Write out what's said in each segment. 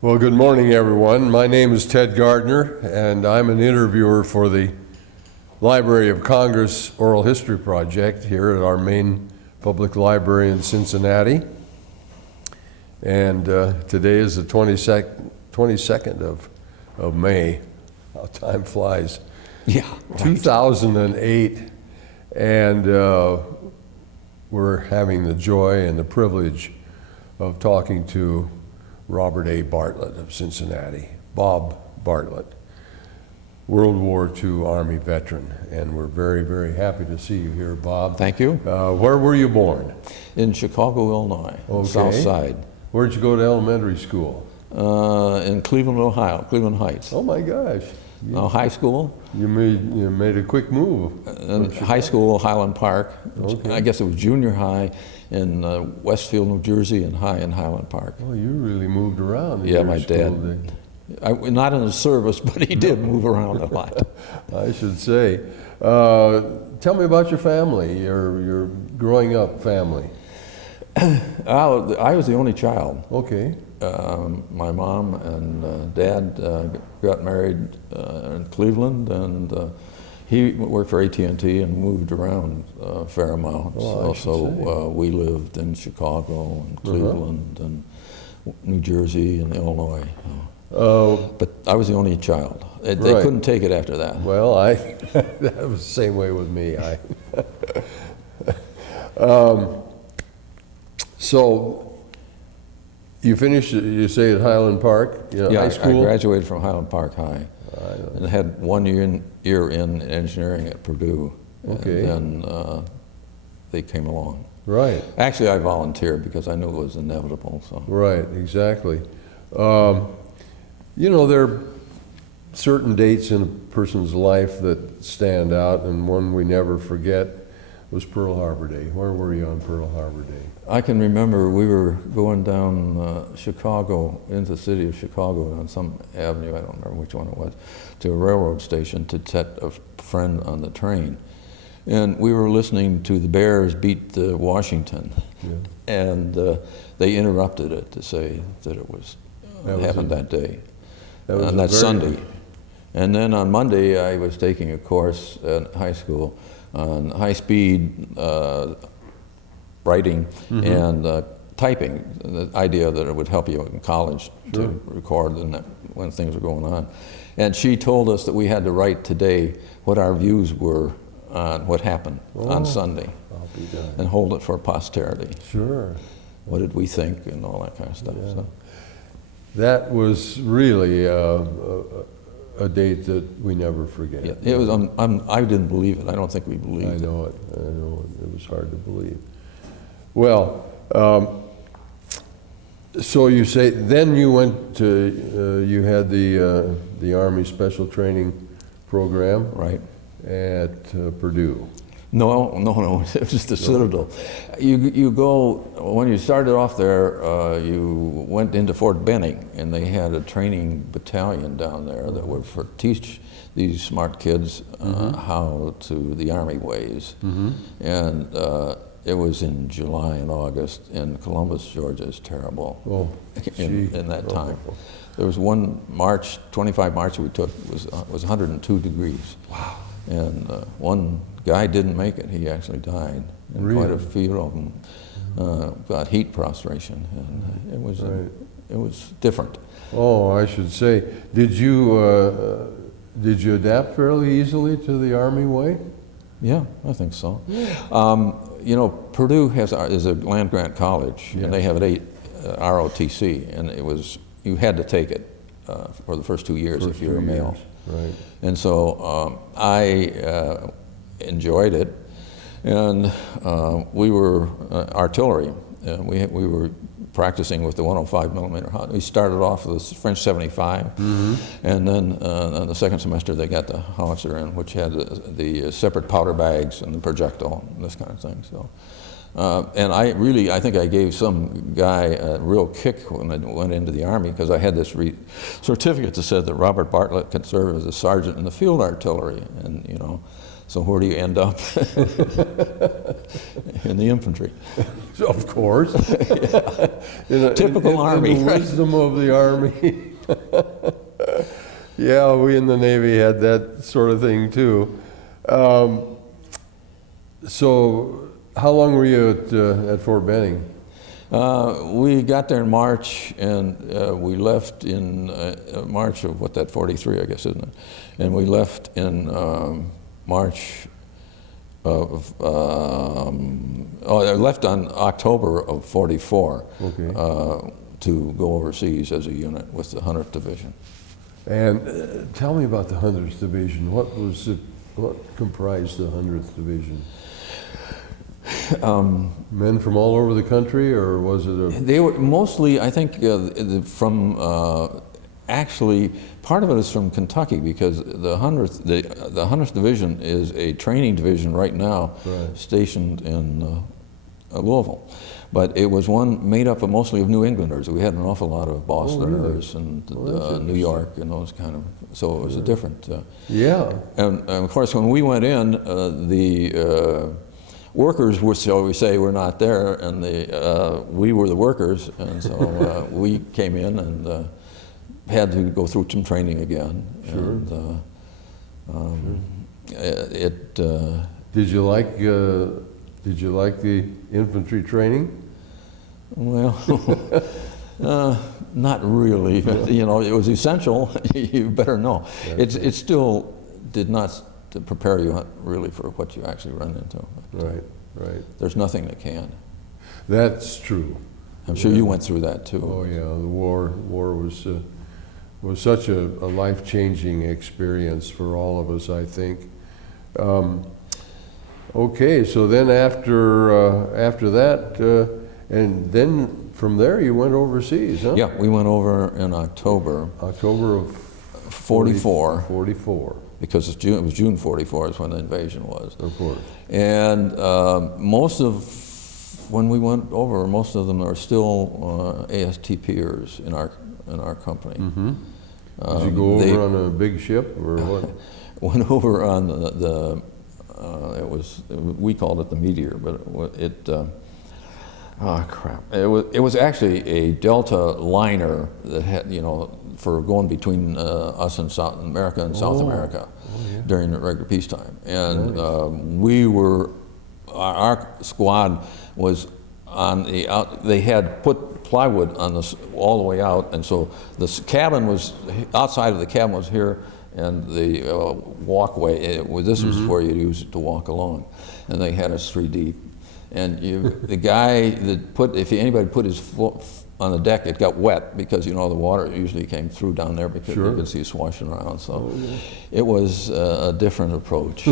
Well, good morning, everyone. My name is Ted Gardner, and I'm an interviewer for the Library of Congress Oral History Project here at our main public library in Cincinnati. And today is the 22nd of May. How time flies. Yeah, right. 2008, and we're having the joy and the privilege of talking to Robert A. Bartlett of Cincinnati, Bob Bartlett, World War II Army veteran, and we're very, very happy to see you here, Bob. Thank you. Where were you born? In Chicago, Illinois, South Side. Where'd you go to elementary school? In Cleveland, Ohio, Cleveland Heights. Oh my gosh. High school. You made a quick move. High school, Highland Park. Okay. I guess it was junior high in Westfield, New Jersey, and high in Highland Park. Oh, you really moved around. Yeah, my dad. Not in the service, but he did move around a lot. I should say. Tell me about your family, your growing up family. I was the only child. Okay. My mom and dad got married in Cleveland, and he worked for AT&T and moved around a fair amount. So we lived in Chicago and Cleveland and New Jersey and Illinois. But I was the only child. They couldn't take it after that. Well, that was the same way with me. So you finished, you say, at Highland Park, high school? I graduated from Highland Park High and had 1 year in engineering at Purdue. Okay. And then they came along. Right. Actually, I volunteered because I knew it was inevitable. So. Right, exactly. There are certain dates in a person's life that stand out, and one we never forget was Pearl Harbor Day. Where were you on Pearl Harbor Day? I can remember we were going down Chicago, into the city of Chicago on some avenue, I don't remember which one it was, to a railroad station to set a friend on the train. And we were listening to the Bears beat Washington. Yeah. And they interrupted it to say that it was happened that day. On that Sunday. And then on Monday, I was taking a course at high school on high-speed writing and typing, the idea that it would help you in college to record when things were going on. And she told us that we had to write today what our views were on what happened on Sunday and hold it for posterity. Sure. What did we think and all that kind of stuff. Yeah. So. That was really a date that we never forget. Yeah, it was. I didn't believe it. I don't think we believed it. I know it. It was hard to believe. Well, so you say then you went to you had the Army Special Training Program, right, at Purdue. No, it was the Citadel. You go, when you started off there, you went into Fort Benning, and they had a training battalion down there that would teach these smart kids how to the Army ways. And it was in July and August, and Columbus, Georgia is terrible in that time. There was one March, 25 March we took, was 102 degrees. Wow. And one guy didn't make it. He actually died. And really? Quite a few of them got heat prostration. And it was different. Oh, I should say, did you adapt fairly easily to the Army way? Yeah, I think so. Purdue is a land-grant college, and they have an ROTC, and you had to take it for the first 2 years if you're a male. Right. And so I enjoyed it, and we were artillery. We were practicing with the 105 millimeter. We started off with the French 75, and then in the second semester they got the howitzer in, which had the separate powder bags and the projectile and this kind of thing. So. And I think I gave some guy a real kick when I went into the Army, because I had this certificate that said that Robert Bartlett could serve as a sergeant in the field artillery, and So where do you end up? In the infantry. Of course. Typical Army, in the right? wisdom of the Army. Yeah, we in the Navy had that sort of thing too. So how long were you at Fort Benning? We got there in March, and we left in March of 43, I guess, isn't it? And we left in March of, I left on October of 44 Okay. to go overseas as a unit with the 100th Division. And tell me about the 100th Division. What comprised the 100th Division? Men from all over the country, or was it a... They were mostly, I think, from, actually, part of it is from Kentucky, because the 100th Division is a training division right now, Right. stationed in Louisville. But it was one made up of mostly of New Englanders. We had an awful lot of Bostoners and New York and those kind of, so it was a different... Yeah. And of course, when we went in, the workers were, shall we say, were not there, and we were the workers, and so we came in and had to go through some training again. Sure. And Did you like the infantry training? well, not really. But, you know, it was essential. You better know. It still did not to prepare you really for what you actually run into. But, Right, right. there's nothing that can. That's true. I'm sure you went through that too. Oh yeah, the war was such a life-changing experience for all of us, I think. Okay, so then after that, and then from there you went overseas, huh? Yeah, we went over in October October of 44, 44, because it was June 44 is when the invasion was. of course. And when we went over, most of them are still ASTPers in our company. Mm-hmm. Did you go over on a big ship or what? Went over on we called it the Meteor, but oh crap! It was actually a Delta liner that had, you know, for going between us and South America and South America during the regular peacetime, and we were, our squad was on the out. They had put plywood on this all the way out, and so the cabin was outside of the cabin was here. And the walkway, this was where you'd use it to walk along. And they had us 3 deep. And the guy that if anybody put his foot on the deck, it got wet because, you know, the water usually came through down there because you could see it swashing around. So it was a different approach.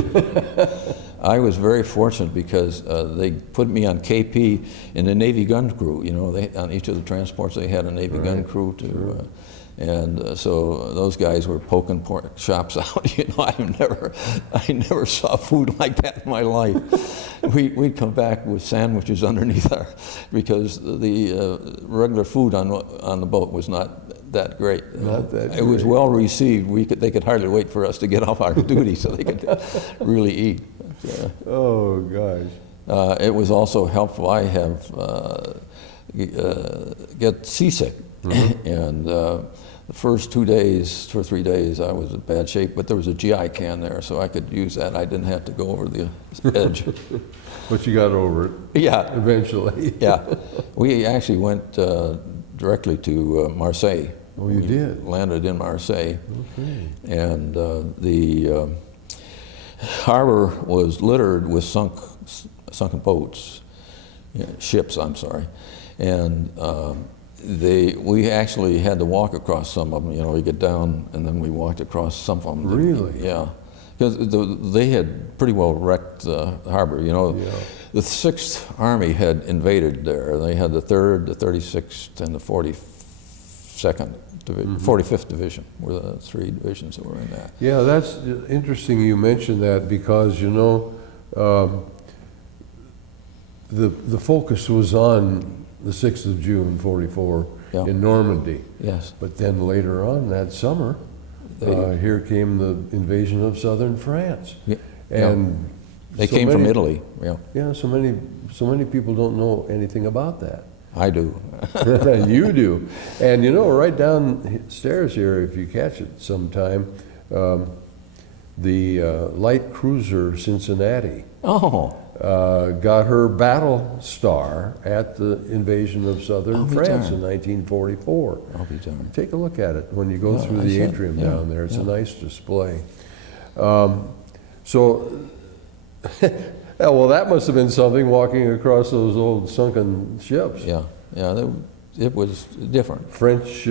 I was very fortunate because they put me on KP in the Navy gun crew. You know, on each of the transports they had a Navy gun crew to. And so those guys were poking pork chops out. You know, I never saw food like that in my life. We'd come back with sandwiches underneath because the regular food on the boat was not that great. Not that It was great. well received. They could hardly wait for us to get off our duty so they could really eat. But, Oh gosh. it was also helpful. I have get seasick, and the first 2 days, 2 or 3 days, I was in bad shape, but there was a GI can there, so I could use that. I didn't have to go over the edge. But you got over it Yeah, eventually. yeah. We actually went directly to Marseille. Oh, you We did? landed in Marseille, Okay. and the harbor was littered with sunken boats, ships, I'm sorry, and we actually had to walk across some of them. You know, we get down and then we walked across some of them. Really? Yeah, because they had pretty well wrecked the harbor. You know, the 6th Army had invaded there. They had the 3rd, the 36th, and the 42nd Division, 45th Division were the 3 divisions that were in that. Yeah, that's interesting you mentioned that because, you know, the focus was on the 6th of June, 44 in Normandy. Yes. But then later on that summer, here came the invasion of southern France. Yeah. And They so came from many- Italy, yeah. Yeah, so many people don't know anything about that. I do. You do. And you know, right downstairs here, if you catch it sometime, the light cruiser Cincinnati Oh, got her battle star at the invasion of southern I'll be France darned. in 1944. I'll be darned. Take a look at it when you go Yeah, through I the see it. atrium Yeah, down there. It's a yeah. nice display. So, yeah, well, that must have been something walking across those old sunken ships. Yeah, yeah, it was different. French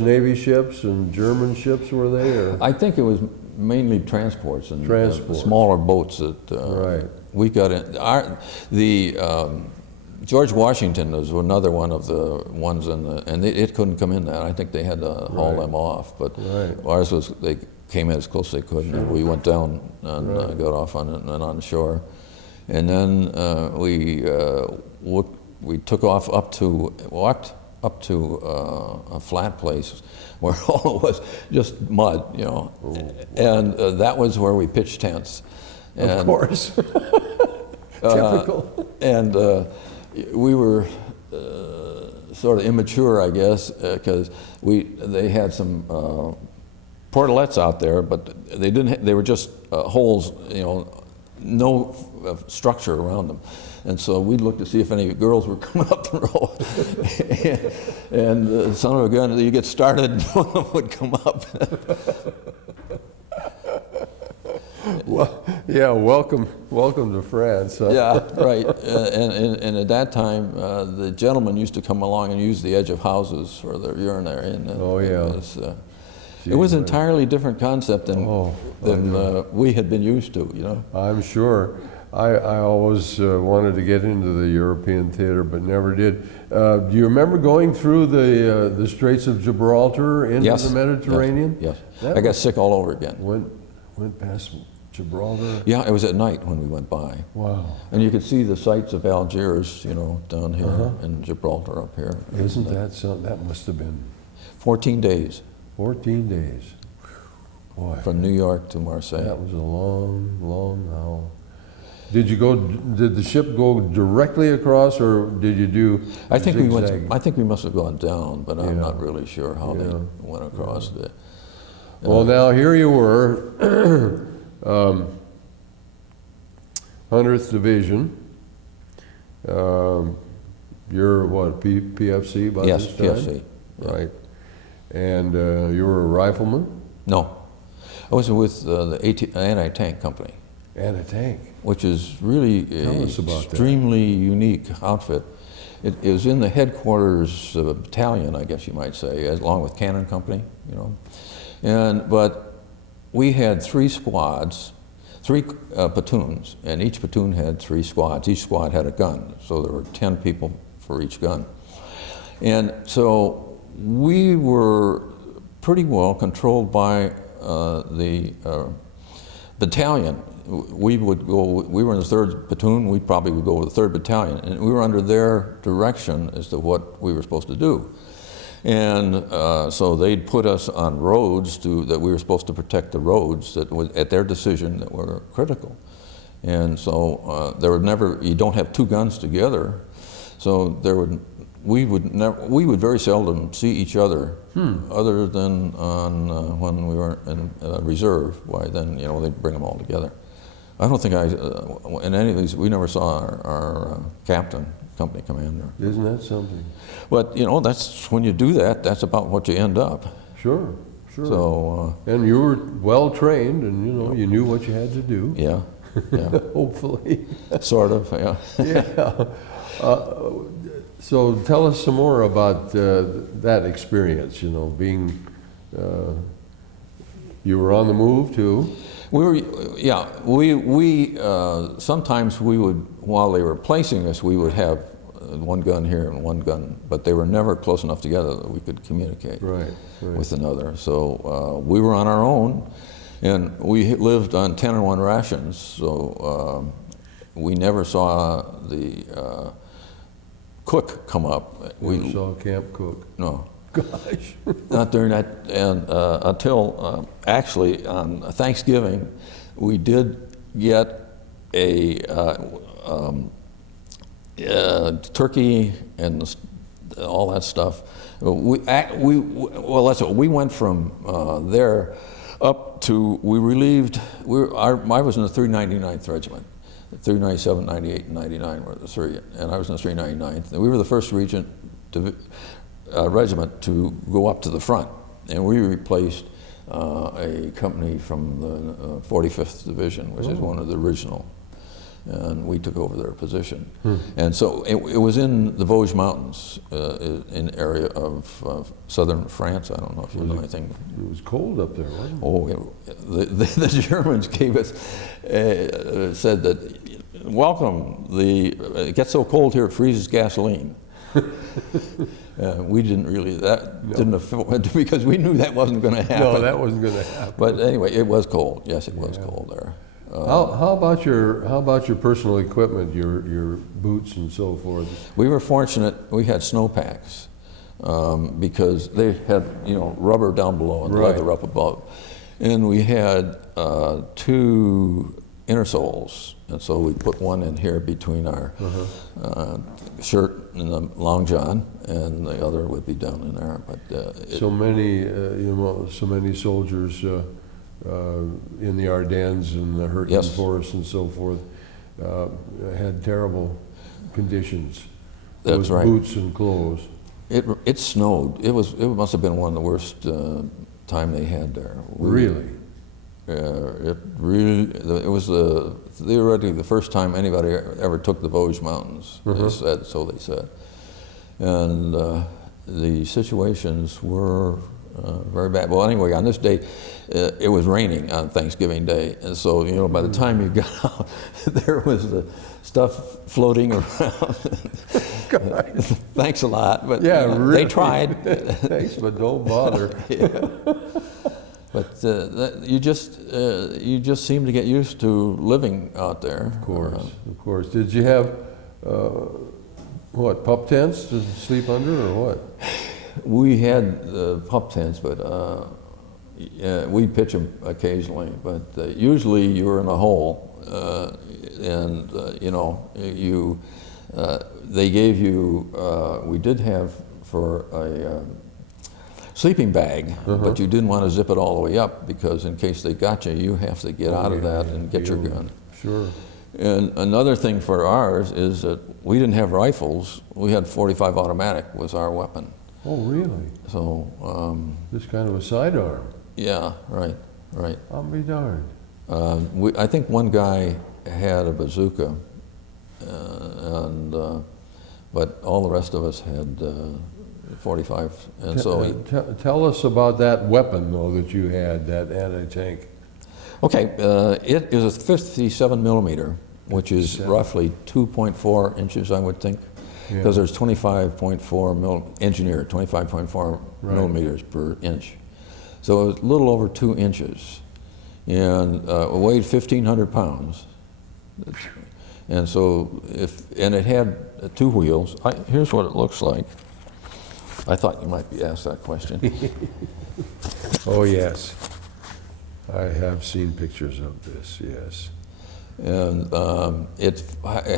Navy ships and German ships, were they? Or? I think it was mainly transports and Transports. smaller boats that Right. we got in. George Washington was another one of the ones and it couldn't come in that. I think they had to haul Right. them off, but Right. ours was, they came as close as they could, and we went down and Right. got off on it and on shore. And then we took off walked up to a flat place where all it was just mud, you know. Oh, wow. And that was where we pitched tents. Of course. Typical. And we were sort of immature, I guess, because they had some portalets out there, but they were just holes, you know, no structure around them. And so we looked to see if any girls were coming up the road. and son of a gun, you get started, and one of them would come up. Well, yeah, welcome to France. Huh? Yeah, right. And at that time, the gentlemen used to come along and use the edge of houses for their urinary. And Oh, yeah. It was an entirely different concept than we had been used to, you know. I'm sure. I always wanted to get into the European theater, but never did. Do you remember going through the Straits of Gibraltar into Yes. the Mediterranean? Yes. That I got sick all over again. went past Gibraltar. Yeah, it was at night when we went by. Wow. And you could see the sights of Algiers, you know, down here, and Gibraltar up here. Isn't that something? That must have been 14 days 14 days. Boy, from New York to Marseille. that was a long, long haul. Did the ship go directly across, or did you do I think zigzag? I think we must have gone down, but I'm Yeah. not really sure how Yeah. they went across the. Well, now here you were, 100th Division. You're what, PFC by Yes, this time? PFC. Yeah. Right. And you were a rifleman No, I was with the anti-tank company, and a tank. which is really Tell us about that. extremely unique outfit. It was in the headquarters of a battalion, I guess you might say, along with Cannon Company, you know. But we had 3 squads, 3 platoons, and each platoon had 3 squads. Each squad had a gun, so there were 10 people for each gun. And so we were pretty well controlled by the battalion. We were in the 3rd platoon, we probably would go with the 3rd battalion, and we were under their direction as to what we were supposed to do. And so they'd put us on roads that we were supposed to protect the roads that was at their decision that were critical. And so there would never, you don't have 2 guns together, so we would very seldom see each other, other than on when we were in reserve. Why then, you know, they'd bring them all together. I don't think in any of these, we never saw our captain, company commander. Isn't that something? But, you know, that's, when you do that, that's about what you end up. Sure, sure. So, and you were well trained, and you know, you knew what you had to do. yeah, yeah, Hopefully. sort of, yeah. Yeah. So tell us some more about that experience, you know, being, you were on the move too. We sometimes we would, while they were placing us, we would have 1 gun here and 1 gun, but they were never close enough together that we could communicate Right. with another. So we were on our own, and we lived on 10-1 rations, so we never saw the cook come up. We saw camp cook. No. Gosh. Not during that, and until actually on Thanksgiving, we did get a turkey and all that stuff. We went from there up to, we relieved, I was in the 399th Regiment. 397, 98, and 99 were the three, and I was in the 399th. And we were the first regiment to go up to the front, and we replaced a company from the 45th Division, which is one of the original, and we took over their position. And so it was in the Vosges Mountains, in area of southern France. I don't know if you know anything. It was cold up there, wasn't it? Oh, the Germans gave us, said that, welcome, it gets so cold here it freezes gasoline. We didn't really, didn't affect, because we knew that wasn't going to happen. No, that wasn't going to happen. But anyway, it was cold. Yes, it was cold there. How about your personal equipment, your boots and so forth? We were fortunate. We had snowpacks because they had rubber down below and leather up above, and we had 2 inner soles, and so we put one in here between our shirt and the long john, and the other would be down in there. But so many soldiers in the Ardennes and the Hurtgen Forest and so forth had terrible conditions. That's right. Boots and clothes. It snowed. It must have been one of the worst time they had there. Really? It was theoretically the first time anybody ever took the Vosges Mountains. They said, and the situations were very bad. Well, anyway, on this day, it was raining on Thanksgiving Day, and so by the time you got out, there was the stuff floating around. Thanks a lot, but really. They tried. Thanks, but don't bother. But you just seem to get used to living out there. Of course. Did you have pup tents to sleep under, or what? We had pup tents, but we pitch them occasionally. But usually you were in a hole, and they gave you. We did have for a sleeping bag, but you didn't want to zip it all the way up, because in case they got you, you have to get out of that and get your gun. Sure. And another thing for ours is that we didn't have rifles. We had .45 automatic was our weapon. Oh, really? So this kind of a sidearm. Yeah, right. I'll be darned. I think one guy had a bazooka, but all the rest of us had .45, and so. Tell us about that weapon, though, that you had, that anti-tank. Okay, it is a 57 millimeter, which is roughly 2.4 inches, I would think, because there's 25.4 engineered, 25.4 millimeters per inch. So it was a little over 2 inches, and weighed 1,500 pounds. And so and it had 2 wheels. Here's what it looks like. I thought you might be asked that question. Oh, yes. I have seen pictures of this, yes. And it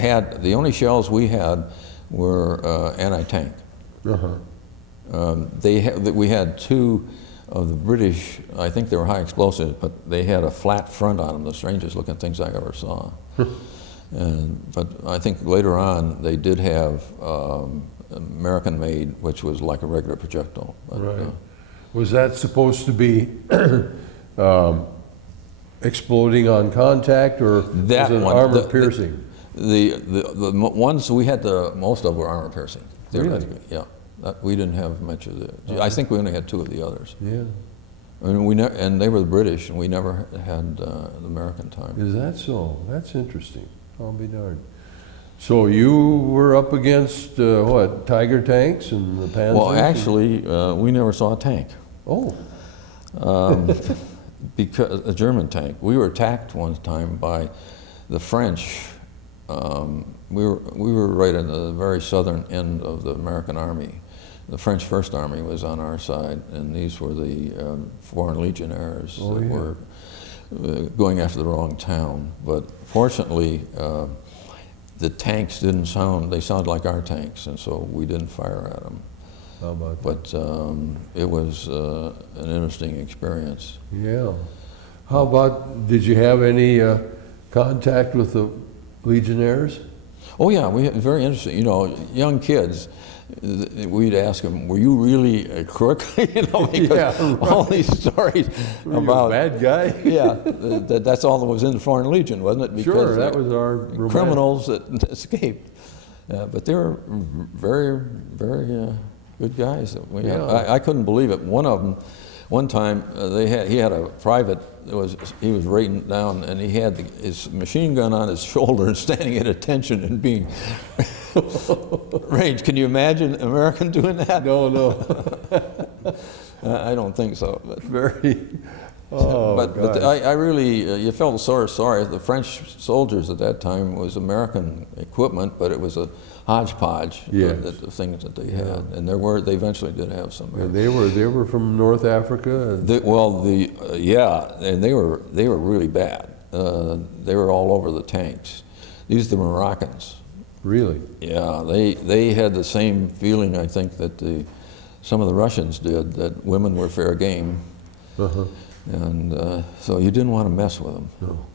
had, the only shells we had were anti-tank. We had 2 of the British, I think they were high explosives, but they had a flat front on them, the strangest looking things I ever saw. But I think later on they did have American-made, which was like a regular projectile. But, was that supposed to be exploding on contact, or was it armor piercing? The ones we had the most of were armor piercing. Really? Yeah. We didn't have much of the. I think we only had 2 of the others. Yeah. I mean, and they were the British, and we never had the American type. Is that so? That's interesting. I'll be darned. So you were up against what? Tiger tanks and the Panzers? Well, actually, we never saw a tank. Oh. Because a German tank. We were attacked one time by the French. We were right in the very southern end of the American Army. The French First Army was on our side, and these were the Foreign Legionnaires that were. going after the wrong town. But fortunately, the tanks didn't sound, they sounded like our tanks, and so we didn't fire at them. How about that? But it was an interesting experience. Yeah. How about, did you have any contact with the Legionnaires? Oh yeah, we had, very interesting. You know, young kids, we'd ask them, "Were you really a crook?" You know, because Yeah, right. all these stories Were you about a bad guy? yeah, that's all that was in the Foreign Legion, wasn't it? Because Sure, that was our criminals that escaped. But they were very, very good guys. That we had. Yeah. I couldn't believe it. One of them, one time, he had a private. He was raiding down, and he had his machine gun on his shoulder and standing at attention and being ranged. Can you imagine an American doing that? No, no. I don't think so. But. Very. Oh, But I really, you felt sort of sorry. The French soldiers at that time was American equipment, but it was a hodgepodge Yes. of the things that they had, and they eventually did have some. And they were from North Africa. And Yeah, and they were really bad. They were all over the tanks. These are the Moroccans. really? Yeah, they had the same feeling, I think, that some of the Russians did, that women were fair game. Uh-huh. And so you didn't want to mess with them. No.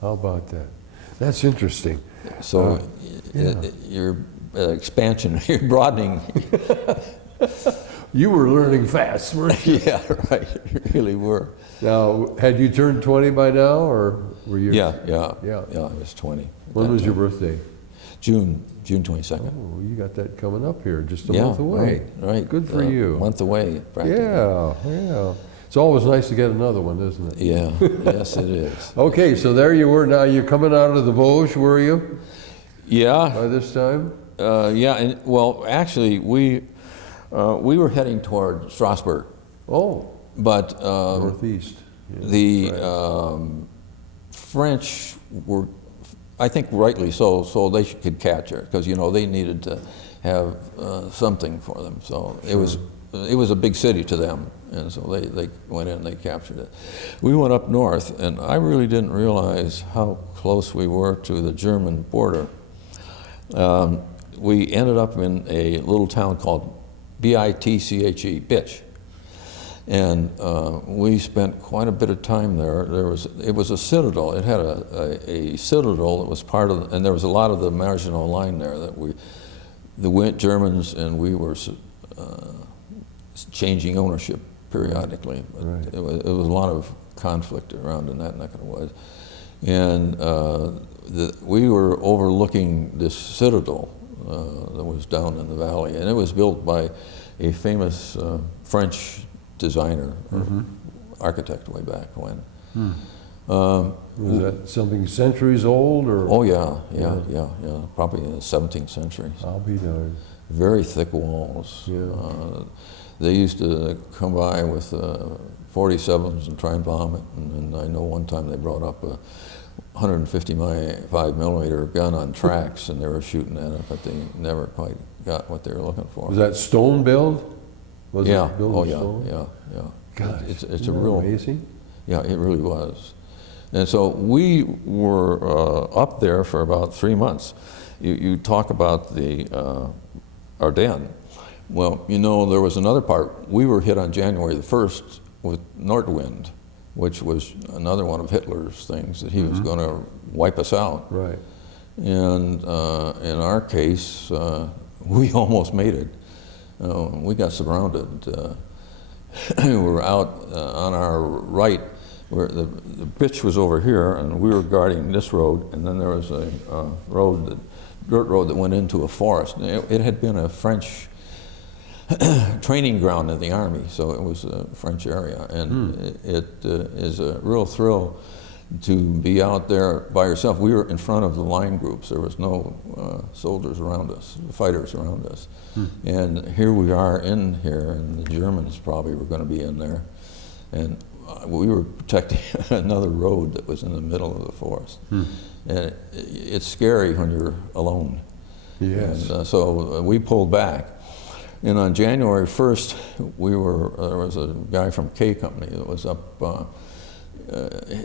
How about that? That's interesting. So yeah. your expansion, your broadening. You were learning fast, weren't you? Yeah, right. You really were. Now, had you turned 20 by now, or were you? Yeah. Yeah. I was 20. When was your birthday? June 22nd. Oh, you got that coming up here, just a Yeah, month away. Right. Good for you. A month away, practically. Yeah. It's always nice to get another one, isn't it? Yeah, yes it is. Okay, so there you were. Now you're coming out of the Vosges, were you, Yeah, by this time? yeah, and well, actually, we were heading toward Strasbourg, Oh, but northeast. Yeah, the right. French were, I think rightly so they could catch her, because, you know, they needed to have something for them. So it was a big city to them, and so they went in and they captured it. We went up north, and I really didn't realize how close we were to the German border. We ended up in a little town called Bitche, Bitch. And we spent quite a bit of time there. It was a citadel. It had a citadel that was part of, and there was a lot of the Maginot Line there that the Germans and we were changing ownership periodically. But Right. it was a lot of conflict around in that neck of the woods. And we were overlooking this citadel that was down in the valley, and it was built by a famous French designer or architect way back when. Was that something centuries old, or? Oh yeah, probably in the 17th century. I'll be darned. Very thick walls. Yeah. They used to come by with 47s and try and bomb it, and I know one time they brought up a 155 millimeter gun on tracks, and they were shooting at it, but they never quite got what they were looking for. Was that stone built? Was Yeah. it built Oh of yeah. stone? Yeah. Gosh, it's isn't a that real amazing. Yeah, it really was. And so we were up there for about 3 months. You talk about the Ardennes. Well, you know, there was another part. We were hit on January the 1st with Nordwind, which was another one of Hitler's things, that he was going to wipe us out. Right. And in our case, we almost made it. We got surrounded. We were out on our right, where the bitch was over here, and we were guarding this road, and then there was a dirt road that went into a forest. It had been a French training ground in the Army, so it was a French area, and it is a real thrill to be out there by yourself. We were in front of the line groups. There was no soldiers around us, fighters around us. And here we are in here, and the Germans probably were going to be in there. And we were protecting another road that was in the middle of the forest. And it's scary when you're alone. Yes. And so we pulled back. And on January 1st, there was a guy from K Company that was up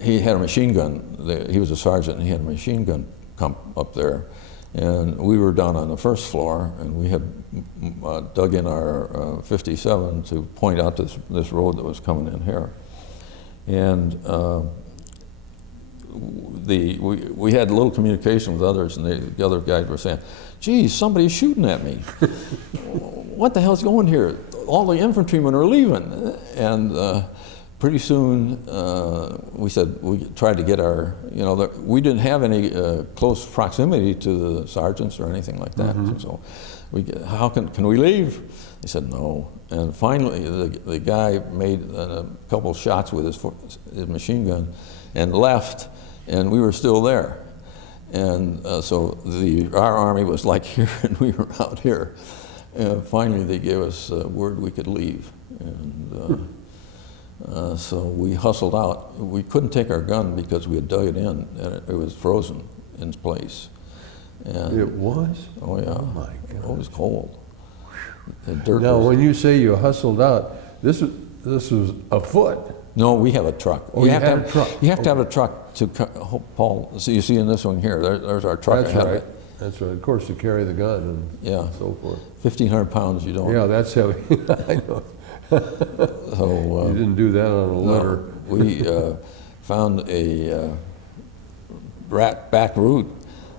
he had a machine gun. He was a sergeant, and he had a machine gun up there. And we were down on the first floor, and we had dug in our 57 to point out this road that was coming in here. And we had a little communication with others, and the other guys were saying, "Geez, somebody's shooting at me. What the hell's going here? All the infantrymen are leaving." And pretty soon, we tried to get our, we didn't have any close proximity to the sergeants or anything like that. Mm-hmm. So how can we leave? They said no. And finally, the guy made a couple shots with his machine gun and left, and we were still there. And so our army was like here, and we were out here. And finally, they gave us word we could leave. And so we hustled out. We couldn't take our gun because we had dug it in, and it was frozen in place. And It was? oh yeah. Oh my God. It was cold. The dirt Now, was, when you say you hustled out, this was afoot. no, we have a truck. Oh, you had a truck. You have to have a truck to, Paul, so you see in this one here, there's our truck That's ahead of right. it. That's right. Of course, to carry the gun and Yeah. so forth. 1,500 pounds, you don't. Yeah, that's heavy. I know. So, You didn't do that on a letter. no, we found a back route,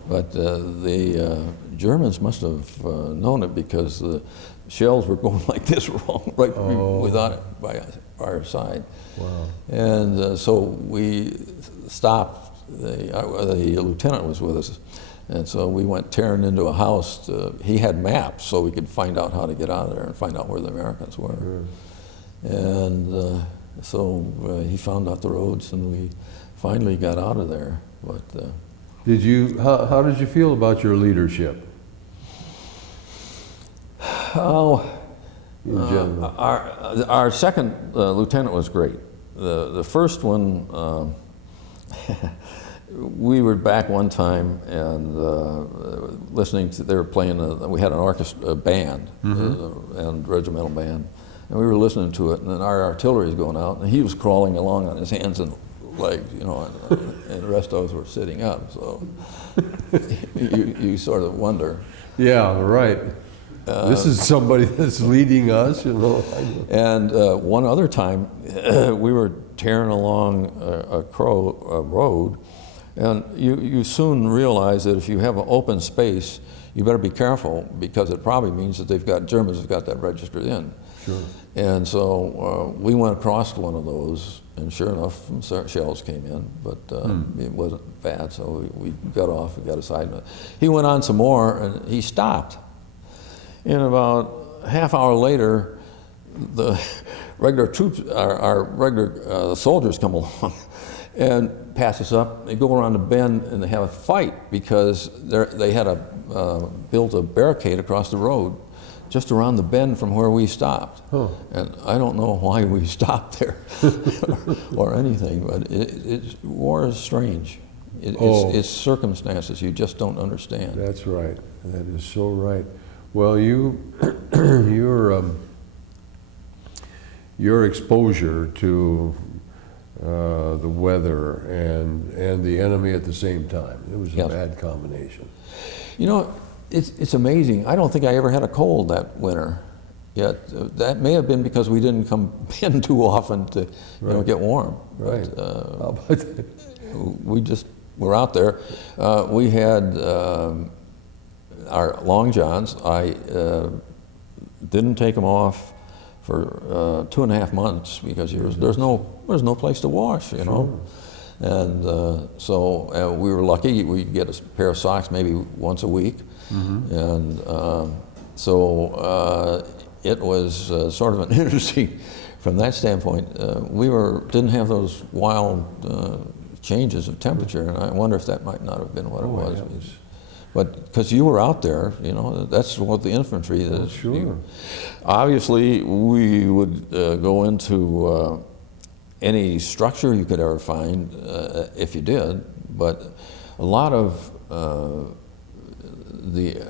but the Germans must have known it because the shells were going like this wrong, right without it by our side. Wow. And so we stopped. The lieutenant was with us, and so we went tearing into a house. He had maps, so we could find out how to get out of there and find out where the Americans were. Sure. And so he found out the roads, and we finally got out of there. But How did you feel about your leadership in general? our second lieutenant was great. The first one, we were back one time and listening to, they were playing, we had an orchestra, a band, and regimental band, and we were listening to it, and then our artillery was going out, and he was crawling along on his hands and legs, and the rest of us were sitting up, so you sort of wonder. Yeah, right. This is somebody that's leading us, And one other time, we were tearing along a road, and you soon realize that if you have an open space, you better be careful because it probably means that Germans have got that registered in. Sure. And so we went across one of those, and sure enough, some shells came in, but it wasn't bad, so we got off, we got aside. He went on some more, and he stopped. And about a half hour later, the regular troops, our regular soldiers come along and pass us up. They go around the bend and they have a fight because they had built a barricade across the road just around the bend from where we stopped. Huh. And I don't know why we stopped there or anything, but war is strange. It's circumstances you just don't understand. That's right. That is so right. Well, your exposure to the weather and the enemy at the same time, it was a bad combination. It's amazing. I don't think I ever had a cold that winter. Yet that may have been because we didn't come in too often to get warm. Right. But, how about that? We just were out there. We had our long johns. I didn't take them off for 2.5 months because there's no place to wash, Sure. And so we were lucky. We get a pair of socks maybe once a week, and so it was sort of an interesting from that standpoint. We didn't have those wild changes of temperature, and I wonder if that might not have been what it was. Yes. But because you were out there, that's what the infantry is. Sure. Obviously, we would go into any structure you could ever find if you did, but a lot of the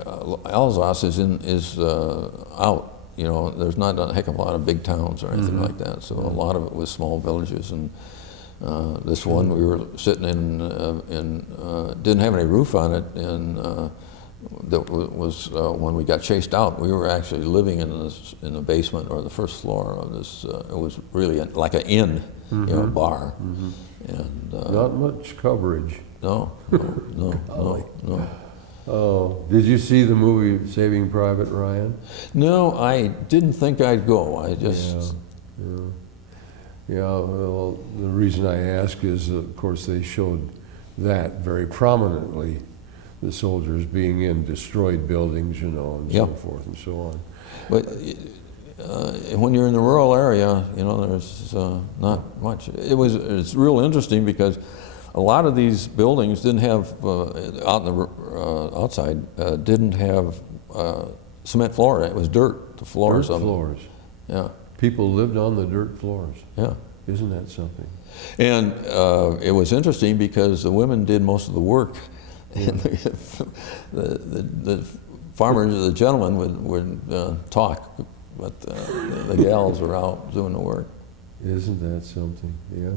Alsace is out. There's not a heck of a lot of big towns or anything like that. So a lot of it was small villages, and This one we were sitting in didn't have any roof on it, and that was when we got chased out. We were actually living in the basement or the first floor of this. It was really like an inn, bar, and Not much coverage. no. Oh, did you see the movie Saving Private Ryan? No, I didn't think I'd go. I just. Yeah, well, the reason I ask is, of course, they showed that very prominently, the soldiers being in destroyed buildings, and so forth and so on. But when you're in the rural area, there's not much. It's real interesting because a lot of these buildings didn't have outside didn't have cement floor. It was dirt. The floors. Dirt floors. Yeah. People lived on the dirt floors. Yeah. Isn't that something? And it was interesting because the women did most of the work. And the farmers, the gentlemen would talk, but the gals were out doing the work. Isn't that something? Yeah.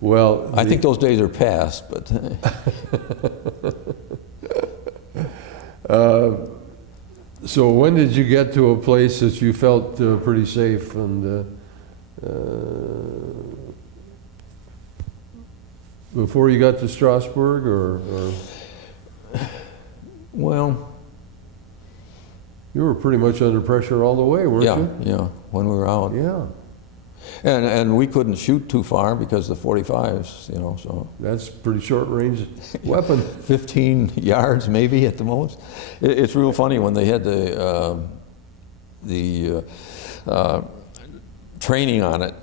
Well, I think those days are past, but. So when did you get to a place that you felt pretty safe and before you got to Strasbourg or? Well, you were pretty much under pressure all the way, weren't you? Yeah, when we were out. Yeah. And we couldn't shoot too far because the 45s, so. That's pretty short range weapon. 15 yards maybe at the most. It's real funny when they had the training on it.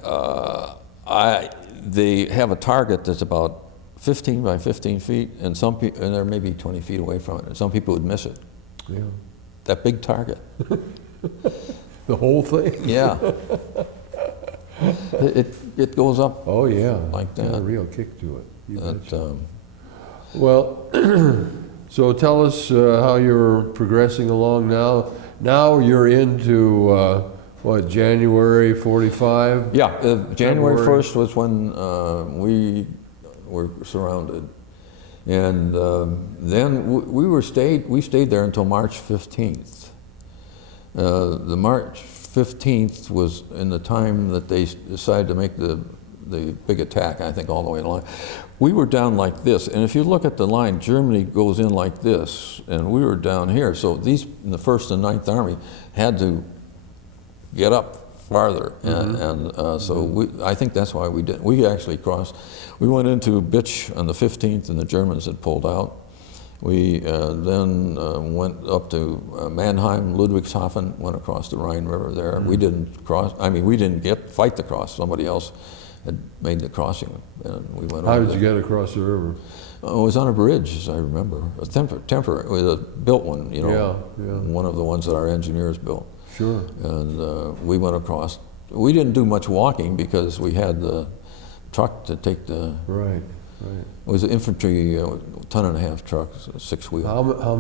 They have a target that's about 15 by 15 feet, and they're maybe 20 feet away from it. And some people would miss it. Yeah. That big target. The whole thing? Yeah. It goes up. Oh yeah, like that. Got a real kick to it. That, well, so tell us how you're progressing along now. Now you're into what, January 45? Yeah, January 1st was when we were surrounded, and then we stayed there until March 15th. The March 15th was in the time that they decided to make the big attack, I think all the way along. We were down like this, and if you look at the line, Germany goes in like this, and we were down here. So these, in the 1st and 9th Army, had to get up farther, so I think that's why we did. We actually crossed. We went into Bitch on the 15th, and the Germans had pulled out. We then went up to Mannheim, Ludwigshafen, went across the Rhine River there. We didn't cross. I mean, we didn't fight the cross. Somebody else had made the crossing, and we went. How did you get across the river? It was on a bridge, as I remember, a temporary, it was a built one. One of the ones that our engineers built. Sure. And we went across. We didn't do much walking because we had the truck to take the. Right. It was an infantry 1.5-ton truck, 6-wheel. How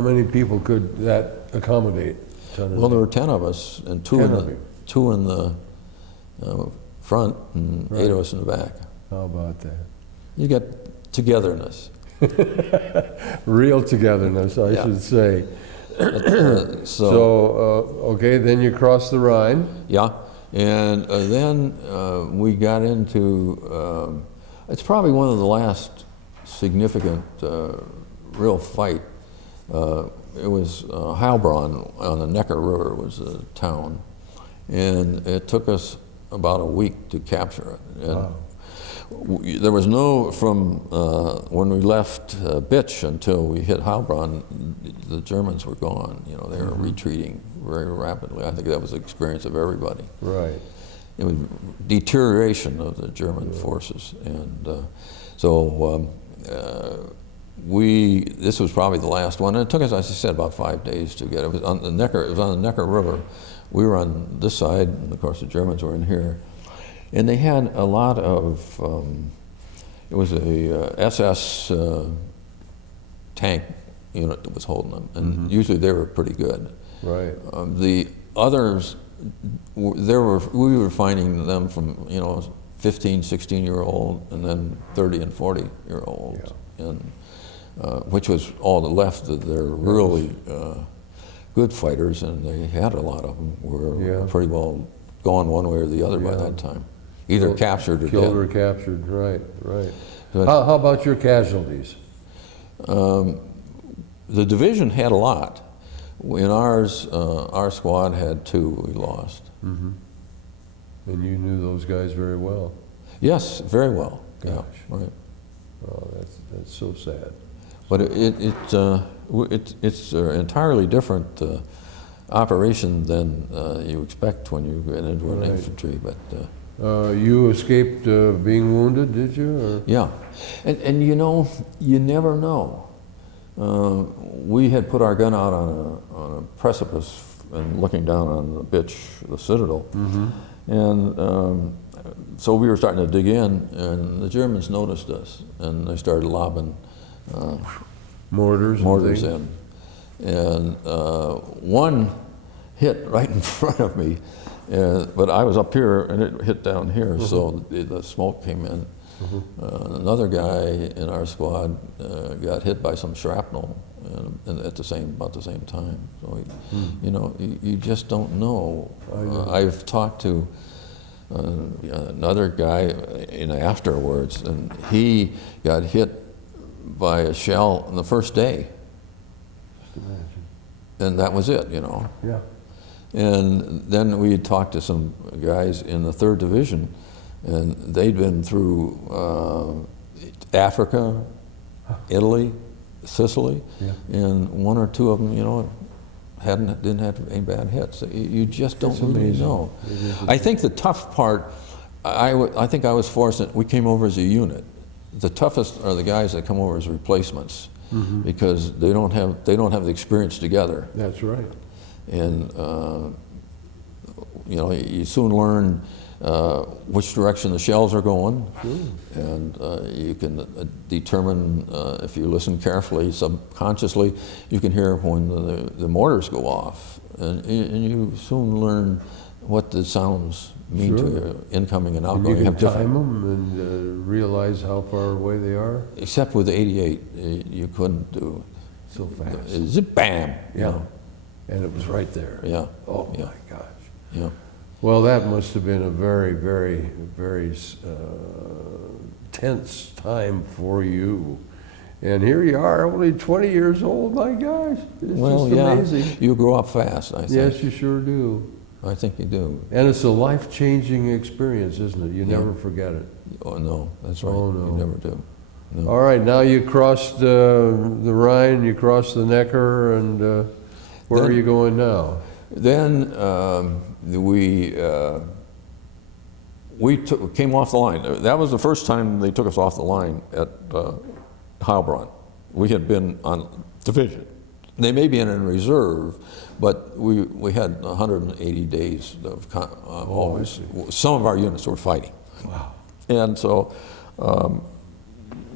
many people could that accommodate? Well, there were 10 of us, and two in the front, and 8 of us in the back. How about that? You get togetherness. Real togetherness, I should say. Okay, then you cross the Rhine. Yeah, and then we got into. It's probably one of the last significant real fight. It was Heilbronn on the Neckar River was a town, and it took us about a week to capture it. And wow. There was no, from when we left Bitch until we hit Heilbronn, the Germans were gone. They were retreating very rapidly. I think that was the experience of everybody. Right. It was deterioration of the German forces, and this was probably the last one. And it took us, as I said, about 5 days to get it. It was on the Neckar. It was on the Neckar River. We were on this side, and of course the Germans were in here. And they had a lot of. It was a SS tank unit that was holding them, and usually they were pretty good. Right. The others, we were finding them from 15, 16-year-old, and then 30 and 40-year-olds, and which was all the left. They're really good fighters, and they had a lot of them were pretty well gone one way or the other by that time, either captured or killed dead. or captured. Right, right. But, how about your casualties? the division had a lot. In ours, our squad had 2 we lost. Mm-hmm. And you knew those guys very well. Yes, very well. Gosh. Yeah, right. Oh, that's so sad. But it's an entirely different operation than you expect when you get into an infantry. But you escaped being wounded, did you? Or? yeah, and you know, you never know. We had put our gun out on a precipice and looking down on the bitch, the citadel, and so we were starting to dig in, and the Germans noticed us, and they started lobbing mortars in. And one hit right in front of me, but I was up here and it hit down here, so the smoke came in. Another guy in our squad got hit by some shrapnel and at about the same time. So you know, you just don't know. I've talked to another guy afterwards, and he got hit by a shell on the first day. And that was it, you know. Yeah. And then we had talked to some guys in the 3rd Division, and they'd been through Africa, Italy, Sicily, and 1 or 2 of them, you know, didn't have any bad hits. You just don't really know. I think the tough part, I think I was fortunate. We came over as a unit. The toughest are the guys that come over as replacements, because they don't have the experience together. That's right. And you know, you soon learn which direction the shells are going, and you can determine, if you listen carefully, subconsciously, you can hear when the mortars go off, and you soon learn what the sounds mean to you, incoming and outgoing. You can time them and realize how far away they are. Except with the 88, you couldn't do so fast. Zip, bam. Yeah, You know? and it was right there. Yeah. Oh Yeah. my gosh. Yeah. Well, that must have been a very, very, very tense time for you. And here you are, only 20 years old. My gosh, it's just amazing. You grow up fast, I think. Yes, you sure do. I think you do. And it's a life-changing experience, isn't it? You never forget it. Oh, no, that's right. Oh, no. You never do. No. All right, now you crossed the Rhine, you crossed the Neckar, and where are you going now? Then we came off the line. That was the first time they took us off the line at Heilbronn. We had been on division. They may be in reserve, but we had 180 days of always. Some of our units were fighting. Wow. And so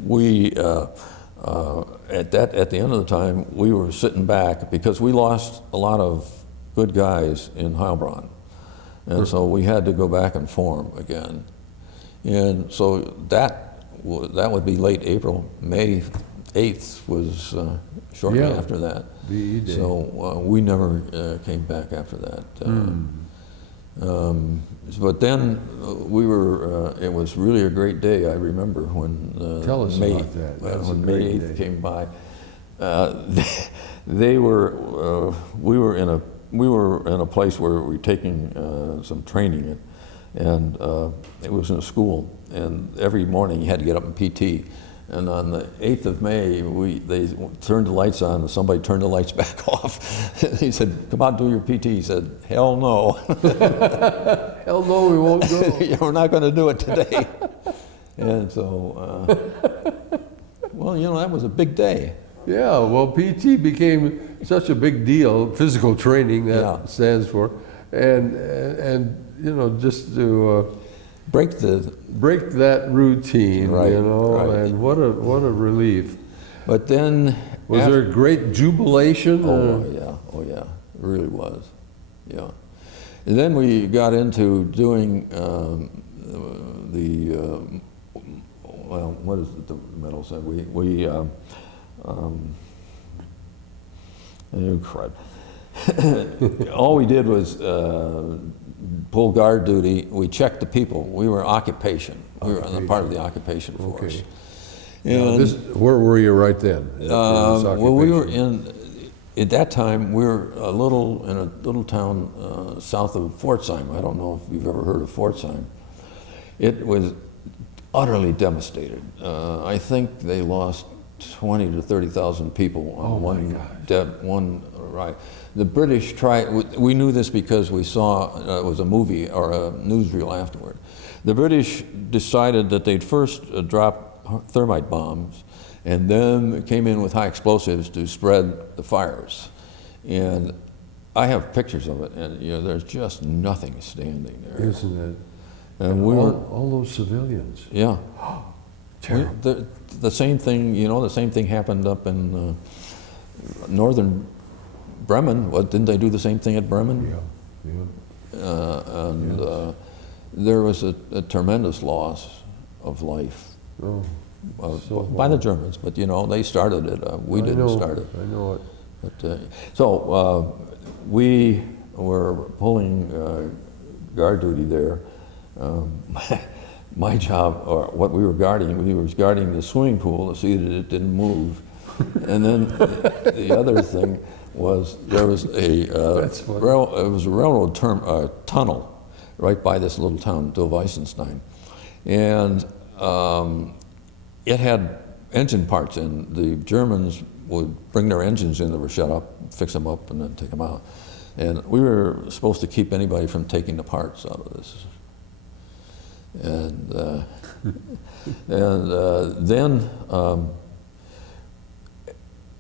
we, at the end of the time, we were sitting back because we lost a lot of good guys in Heilbronn. And so we had to go back and form again. And so that would be late April. May 8th was shortly after that. VE Day. So we never came back after that. But then we were, it was really a great day. I remember when Tell us May, about that. That was when a May great 8th day. came by. We were in a place where we were taking some training, and it was in a school, and every morning you had to get up in PT. And on the 8th of May, they turned the lights on, and somebody turned the lights back off. He said, "Come out, do your PT." He said, "Hell no." Hell no, we won't go. Yeah, we're not going to do it today. And so, well, you know, that was a big day. Yeah, well, PT became such a big deal, physical training that stands for, and you know, just to break that routine, right, you know, right. And what a relief. But then, was there great jubilation? Oh yeah, it really was, yeah. And then we got into doing well, what is it the medal said? Oh, crud. All we did was pull guard duty. We checked the people. We were occupation. We were part of the occupation force. Now, where were you right then? Well, we were at that time, we were in a little town south of Pforzheim. I don't know if you've ever heard of Pforzheim. It was utterly devastated. I think they lost 20 to 30,000 people on one ride. The British tried, we knew this because we saw, it was a movie or a newsreel afterward. The British decided that they'd first drop thermite bombs and then came in with high explosives to spread the fires. And I have pictures of it, and there's just nothing standing there. Isn't it? And all those civilians. Yeah. Terrible. The same thing, the same thing happened up in northern Bremen. Didn't they do the same thing at Bremen? Yeah. There was a tremendous loss of life. Oh, by the Germans, but they started it. We didn't start it. I know it. But, so we were pulling guard duty there. My job, or what we were guarding the swimming pool to see that it didn't move. And then the other thing was there was a railroad tunnel right by this little town, Doveisenstein, and it had engine parts in. The Germans would bring their engines in that were shut up, fix them up, and then take them out. And we were supposed to keep anybody from taking the parts out of this. And then a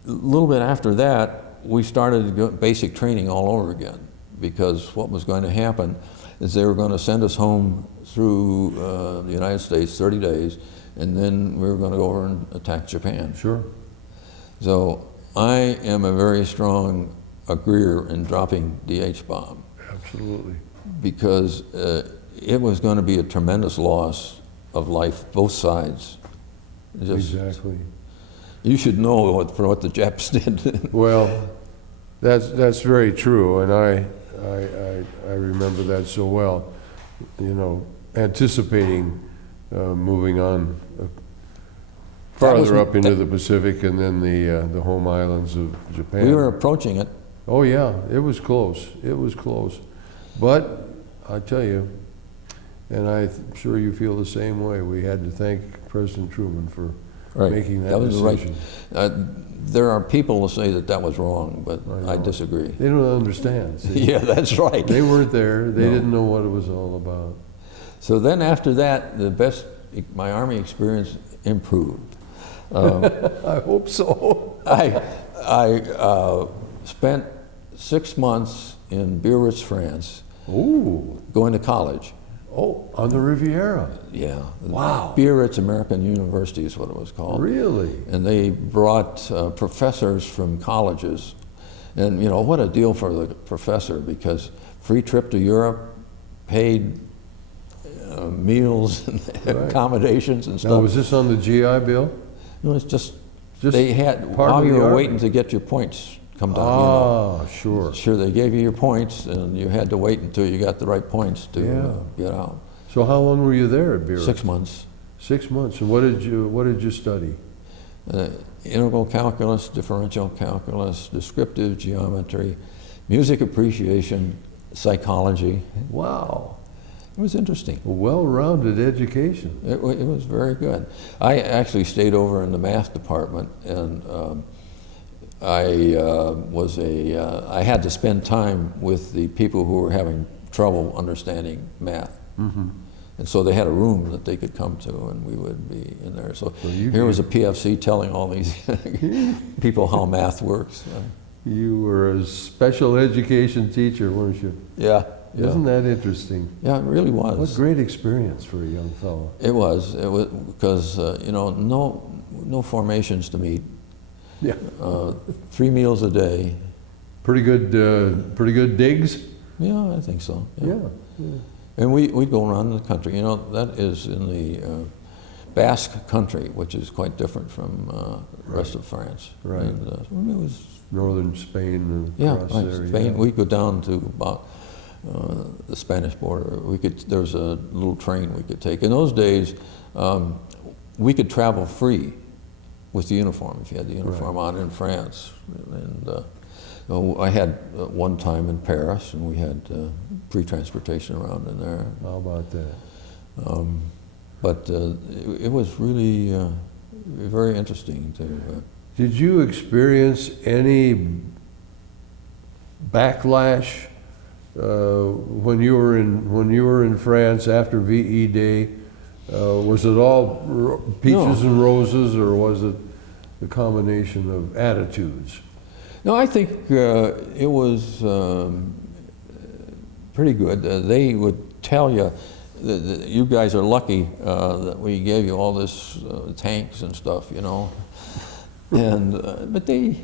little bit after that, we started basic training all over again, because what was going to happen is they were going to send us home through the United States 30 days, and then we were going to go over and attack Japan. Sure. So I am a very strong agreeer in dropping the H-bomb. Absolutely. Because it was going to be a tremendous loss of life, both sides. Exactly. You should know what the Japs did. Well, that's very true, and I remember that so well. Anticipating moving on farther up into the Pacific, and then the home islands of Japan. We were approaching it. Oh yeah, it was close. It was close, but I tell you, and I'm sure you feel the same way. We had to thank President Truman for making that decision. Right. There are people who say that was wrong, but I disagree. They don't understand. See? Yeah, that's right. They weren't there. They didn't know what it was all about. So then after that, my Army experience improved. I hope so. I spent 6 months in Biarritz, France, going to college. Oh, on the Riviera. Yeah. Wow. Biarritz American University is what it was called. Really? And they brought professors from colleges. And what a deal for the professor, because free trip to Europe, paid meals and accommodations and stuff. Now, was this on the GI Bill? No, it's just they had, part while of you the were Army. waiting to get your points come down, Sure. Sure, they gave you your points, and you had to wait until you got the right points to get out. So how long were you there at Biarritz? 6 months. 6 months. And what did you study? Integral calculus, differential calculus, descriptive geometry, music appreciation, psychology. Wow. It was interesting. A well-rounded education. It was very good. I actually stayed over in the math department, and I had to spend time with the people who were having trouble understanding math. Mm-hmm. And so they had a room that they could come to, and we would be in there. So here was a PFC telling all these people how math works. You were a special education teacher, weren't you? Yeah. Isn't that interesting? Yeah, it really was. What great experience for a young fellow. It was because no formations to meet. Yeah. 3 meals a day. Pretty good digs. Yeah, I think so. Yeah. And we'd go around the country. You know, that is in the Basque country, which is quite different from the rest of France. Right. And it was Northern Spain and yeah, across right, there. Spain. Yeah. We'd go down to about the Spanish border. There was a little train we could take. In those days, we could travel free with the uniform if you had the uniform on in France. And I had one time in Paris, and we had free transportation around in there. How about that? But it was really very interesting to. Did you experience any backlash when you were in France after VE Day? Was it all peaches and roses, or was it a combination of attitudes? No, I think it was pretty good. They would tell you that you guys are lucky that we gave you all this tanks and stuff, you know. And but they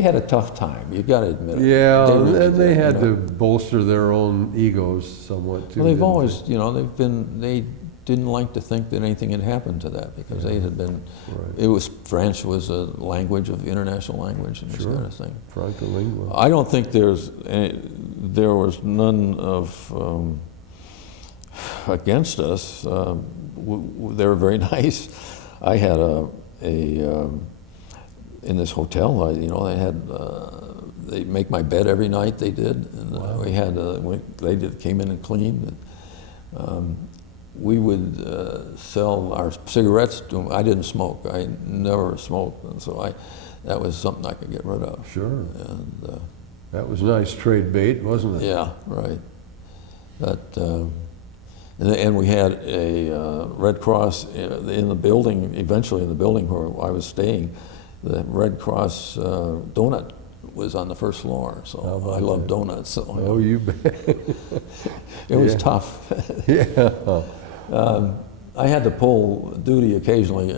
had a tough time. You got to admit it. Yeah, really and they did, had you know. to bolster their own egos somewhat too. Well, they've didn't always, you know, they didn't like to think that anything had happened to that because they had been. Right. French was a language of international language and this kind of thing. Francolingua. I don't think there was none of against us. They were very nice. I had in this hotel, you know, they make my bed every night. They did, and we had they came in and cleaned. And, we would sell our cigarettes to them. I didn't smoke. I never smoked, and so that was something I could get rid of. Sure. And That was nice trade bait, wasn't it? yeah, right. But and we had a Red Cross in the building. Eventually, in the building where I was staying, the Red Cross donut was on the first floor. So I love donuts. So, Oh, you bet. it was tough. Yeah. I had to pull duty occasionally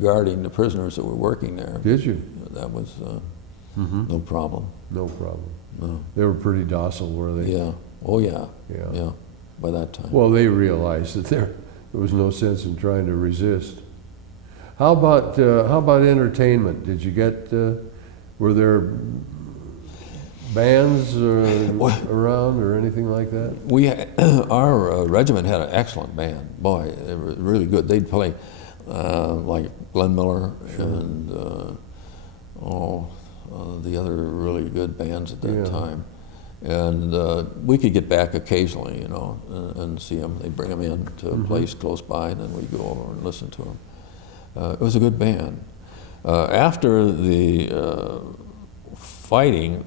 guarding the prisoners that were working there. Did you? That was no problem. No problem. No. They were pretty docile, were they? Yeah. Oh, yeah. Yeah. Yeah. By that time. Well, they realized that there was no sense in trying to resist. How about entertainment? Did you get? Were there bands around or anything like that? Our regiment had an excellent band. Boy, they were really good. They'd play like Glenn Miller and the other really good bands at that time. And we could get back occasionally, you know, and see them. They'd bring them in to a place close by, and then we'd go over and listen to them. It was a good band. After the fighting,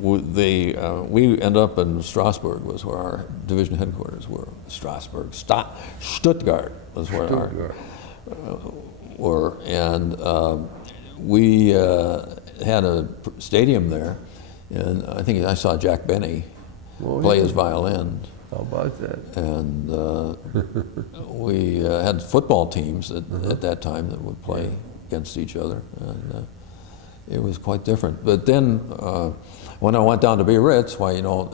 we ended up in Strasbourg, was where our division headquarters were. Strasbourg, Stuttgart was where our were, and we had a stadium there, and I think I saw Jack Benny play his violin. How about that? And we had football teams at that time that would play against each other, and it was quite different. But then when I went down to Biarritz, why, you know,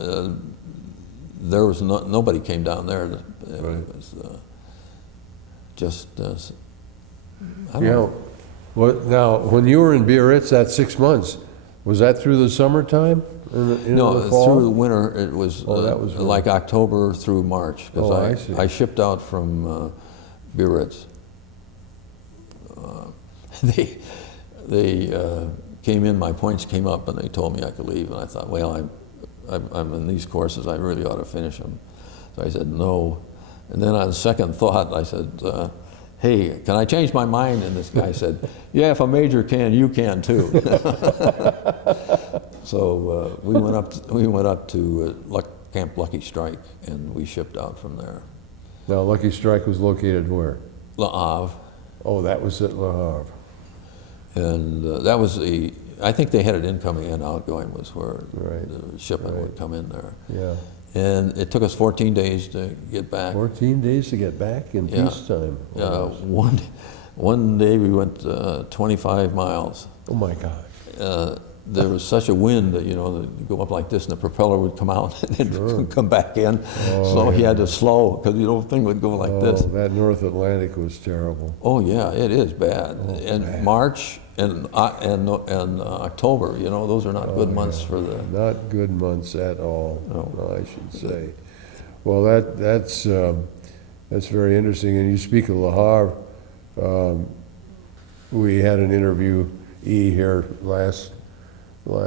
there was nobody came down there. It was just I don't know. What now? When you were in Biarritz, that 6 months, was that through the summertime? No, the fall? through the winter. It was, that was like October through March, I because see. I shipped out from Biarritz. They came in, my points came up, and they told me I could leave, and I thought, well, I'm in these courses, I really ought to finish them. So I said no, and then on second thought, I said, hey, can I change my mind? And this guy said, yeah, if a major can, you can too. So we went up to Camp Lucky Strike, and we shipped out from there. Now, Lucky Strike was located where? Le Havre. Oh, that was at Le Havre. And that was I think they had it incoming and outgoing was where Right. the shipment would come in there. Yeah. And it took us 14 days to get back. 14 days to get back in peacetime. One day we went 25 miles. Oh my gosh. there was such a wind that, you know, that you go up like this and the propeller would come out and then Sure. come back in. Oh, So he yeah. had to slow because the old thing would go like Oh, this. that North Atlantic was terrible. Oh yeah, it is bad. Oh, And bad. March and October, you know, those are not good months for the. Not good months at all, No. I should say. Well, that's very interesting. And you speak of Le Havre. We had an interview here last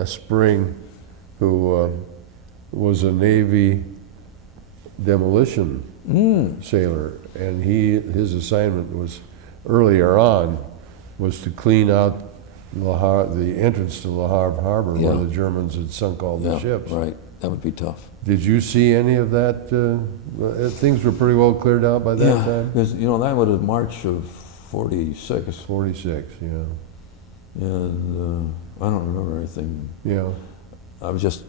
spring, who was a Navy demolition sailor, and his assignment was earlier on was to clean out the entrance to Le Havre Harbor where Yeah. the Germans had sunk all the Yeah, ships. right. That would be tough. Did you see any of that? Things were pretty well cleared out by that Yeah, time? because, you know, that was March of 46. 46, yeah. And I don't remember anything. Yeah. I was just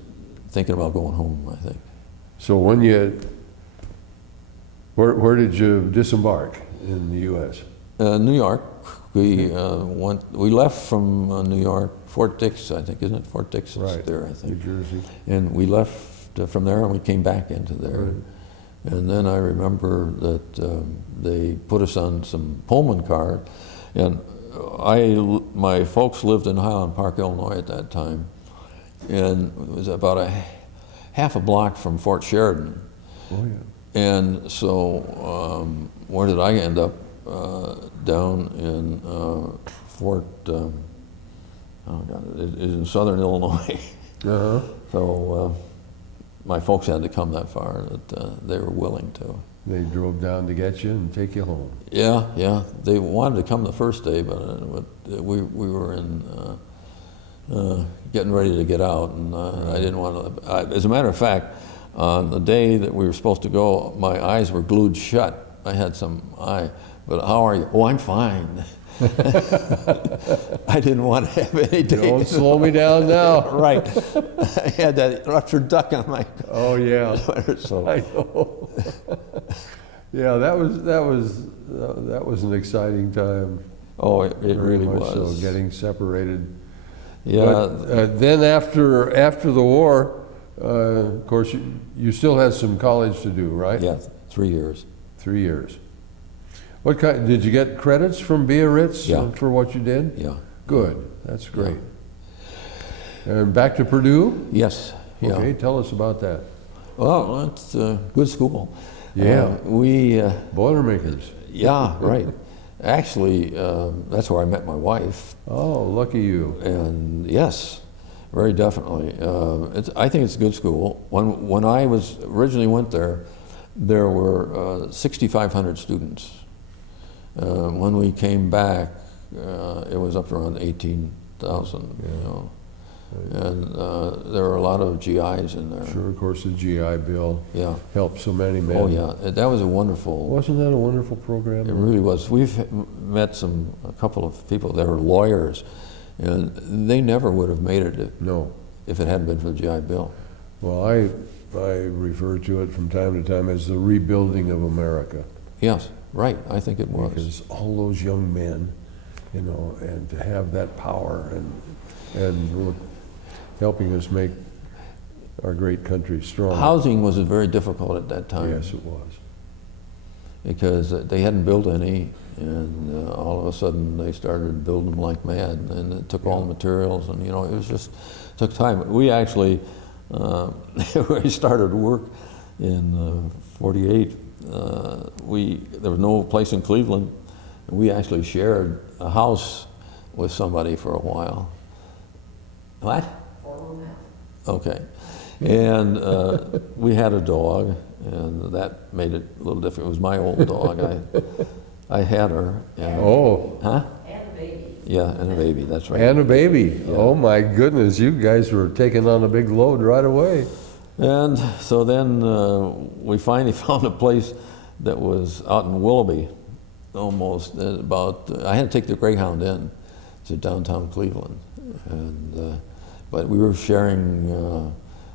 thinking about going home, I think. So where did you disembark in the U.S.? New York. We left from New York, Fort Dix, I think, isn't it? Fort Dix is Right. there, I think. New Jersey. And we left from there and we came back into there. Right. And then I remember that they put us on some Pullman cars. And my folks lived in Highland Park, Illinois at that time. And it was about half a block from Fort Sheridan. Oh, yeah. And so where did I end up? Down in Fort, oh God, it is in southern Illinois. Uh-huh. So my folks had to come that far that they were willing to. They drove down to get you and take you home. Yeah, yeah. They wanted to come the first day, but we were in getting ready to get out, and I didn't want to. As a matter of fact, on the day that we were supposed to go, my eyes were glued shut. I had some eye. But how are you? Oh, I'm fine. I didn't want to have any days. Don't slow me down now. Right. I had that ruptured duck on my Oh, yeah. sweater, so. I know. Yeah, that was an exciting time. Oh, it Very really much was. So, getting separated. Yeah. But then after the war, of course, you still had some college to do, right? Yeah, 3 years. 3 years. What kind? Did you get credits from Biarritz Yeah. for what you did? Yeah. Good. That's great. And back to Purdue? Yes. Yeah. Okay, tell us about that. Well, it's a good school. Yeah. Boilermakers. Yeah, right. Actually, that's where I met my wife. Oh, lucky you. And yes, very definitely. I think it's a good school. When I originally went there were 6,500 students. When we came back, it was up around 18,000. Yeah. You know, and there were a lot of GIs in there. Sure, of course, the GI Bill Yeah. helped so many men. Oh yeah, that was a wonderful. Wasn't that a wonderful program? It really was. We've met a couple of people that are lawyers, and they never would have made it No. if it hadn't been for the GI Bill. Well, I refer to it from time to time as the rebuilding of America. Yes, right. I think it was. Because all those young men, you know, and to have that power and helping us make our great country strong. Housing was very difficult at that time. Yes, it was. Because they hadn't built any, and all of a sudden they started building them like mad, and it took all the materials, and you know, it was just took time. We actually we started work in '48. There was no place in Cleveland. We actually shared a house with somebody for a while. What? Okay. And we had a dog, and that made it a little different. It was my old dog. I had her. And, Oh. Huh? And a baby. Yeah, and a baby, that's right. And a baby. Oh my goodness, you guys were taking on a big load right away. And so then we finally found a place that was out in Willoughby, almost I had to take the Greyhound in to downtown Cleveland. And, but we were sharing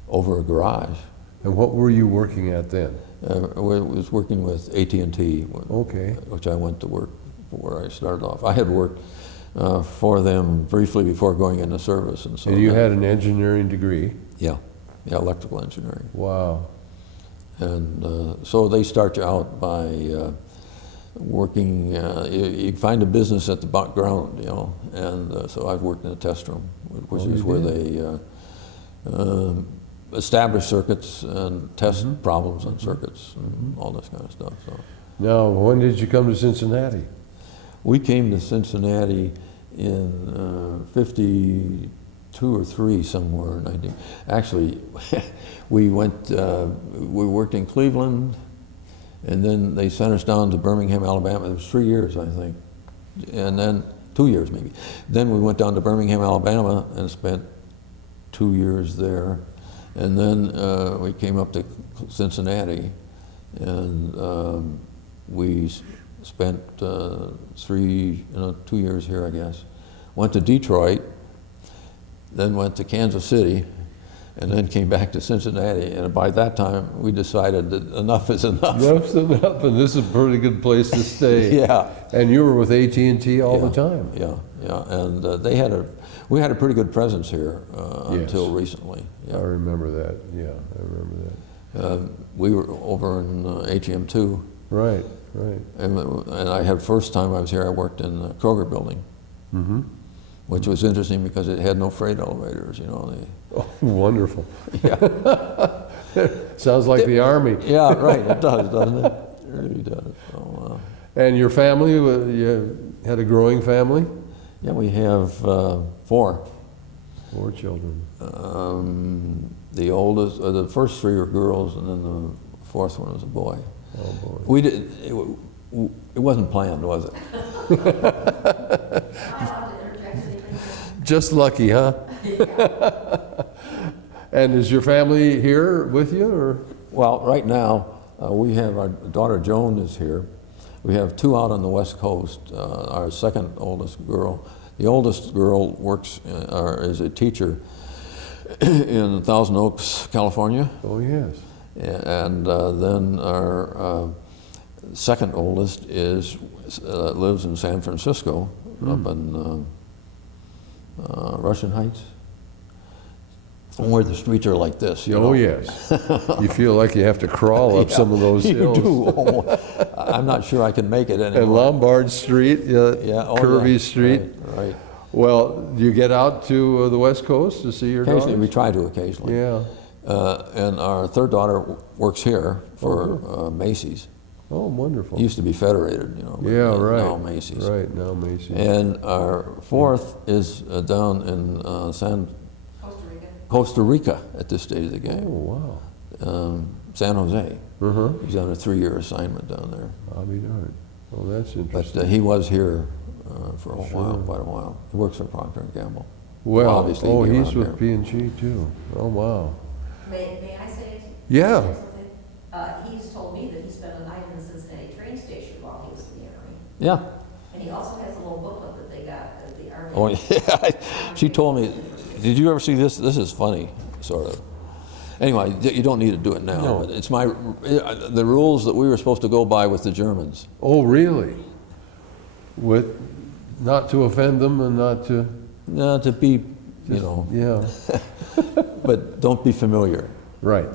over a garage. And what were you working at then? I was working with AT&T, Okay. which I went to work where I started off. I had worked for them briefly before going into service. And so And you had an engineering degree? yeah, electrical engineering. Wow. And so they start you out by working, you find a business at the background, you know, and so I've worked in a test room, which is where they establish circuits and test problems on circuits and all this kind of stuff. So Now, when did you come to Cincinnati? we came to Cincinnati in 52 or 3 somewhere. Actually, we worked in Cleveland, and then they sent us down to Birmingham, Alabama. It was 3 years, I think, and then 2 years maybe. Then we went down to Birmingham, Alabama, and spent 2 years there. And then we came up to Cincinnati, and we spent 2 years here, I guess. Went to Detroit, then went to Kansas City, and then came back to Cincinnati. And by that time, we decided that enough is enough. Enough's enough, and this is a pretty good place to stay. Yeah. And you were with AT&T all the Yeah, time. Yeah. And we had a pretty good presence here until recently. I Yeah. remember that. Yeah, I remember that. We were over in ATM 2. Right, right. And I had first time I was here, I worked in the Kroger building, which was interesting because it had no freight elevators, you know. Oh, wonderful. Yeah, Sounds like the Army. yeah, right, it does, doesn't it? It really does. So, And your family, you had a growing family? yeah, we have 4. 4 children. The oldest, the first 3 were girls, and then the 4th one was a boy. Oh, boy. We did. It wasn't planned, was it? Just lucky, huh? And is your family here with you, or? Well, right now, we have our daughter Joan is here. We have 2 out on the West Coast. Our second oldest girl. The oldest girl works is a teacher in Thousand Oaks, California. Oh, yes. And then our second oldest lives in San Francisco, up in Russian Heights, where the streets are like this. You Oh, know? yes. You feel like you have to crawl up some of those hills. You do. Oh, I'm not sure I can make it anymore. And Lombard Street, Curvy Street. Right. Well, do you get out to the West Coast to see your Occasionally, daughters? we try to occasionally. Yeah. And our third daughter works here for Macy's. Oh, wonderful. Used to be Federated, you know. But Yeah, right. Now Macy's. Right, now Macy's. And our fourth is down in Costa Rica at this stage of the Oh, game. wow. San Jose. Uh-huh. He's on a 3-year assignment down there. I'll be darned. Oh, that's interesting. But he was here for a while, quite a while. He works for Procter & Gamble. Well, obviously oh, he'd be he's around with P&G too. Oh, wow. May I say? Yeah. He's told me that he spent a night in the Cincinnati train station while he was in the Army. Yeah. And he also has a little booklet that they got at the Army. Oh, yeah. She told me, did you ever see this? This is funny, sort of. Anyway, you don't need to do it now. No. But it's the rules that we were supposed to go by with the Germans. Oh, really? With not to offend them and not to... No, to be, you know, Yeah, but don't be familiar. right.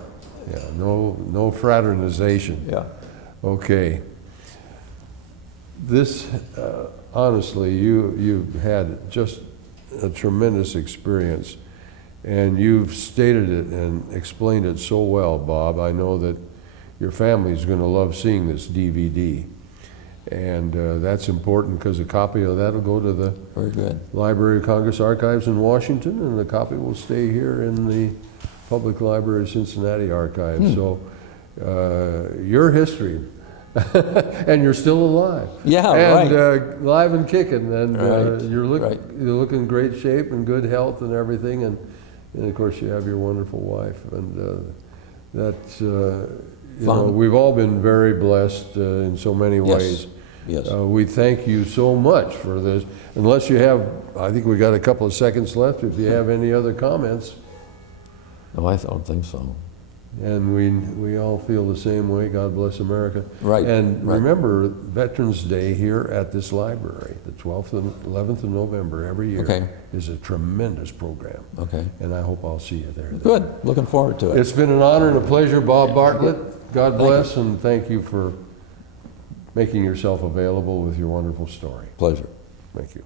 Yeah, no fraternization. Yeah. Okay. This, honestly, you've had just a tremendous experience, and you've stated it and explained it so well, Bob. I know that your family's going to love seeing this DVD, and that's important because a copy of that will go to the Very good. Library of Congress Archives in Washington, and the copy will stay here in the Public Library of Cincinnati Archives. So your history, and you're still alive. Yeah, and, right. Live and kicking, and Right, you're right. looking in great shape and good health and everything, and of course you have your wonderful wife, and that's you know, we've all been very blessed in so many ways. Yes. We thank you so much for this. Unless you have, I think we got a couple of seconds left. If you have any other comments. No, I don't think so. And we all feel the same way. God bless America. Right, And right. remember Veterans Day here at this library, the 12th and 11th of November every year, Okay. is a tremendous program. Okay. And I hope I'll see you there. then. Good, looking forward to it. It's been an honor and a pleasure, Bob Bartlett. God Thank you. bless, and thank you for making yourself available with your wonderful story. Pleasure. Thank you.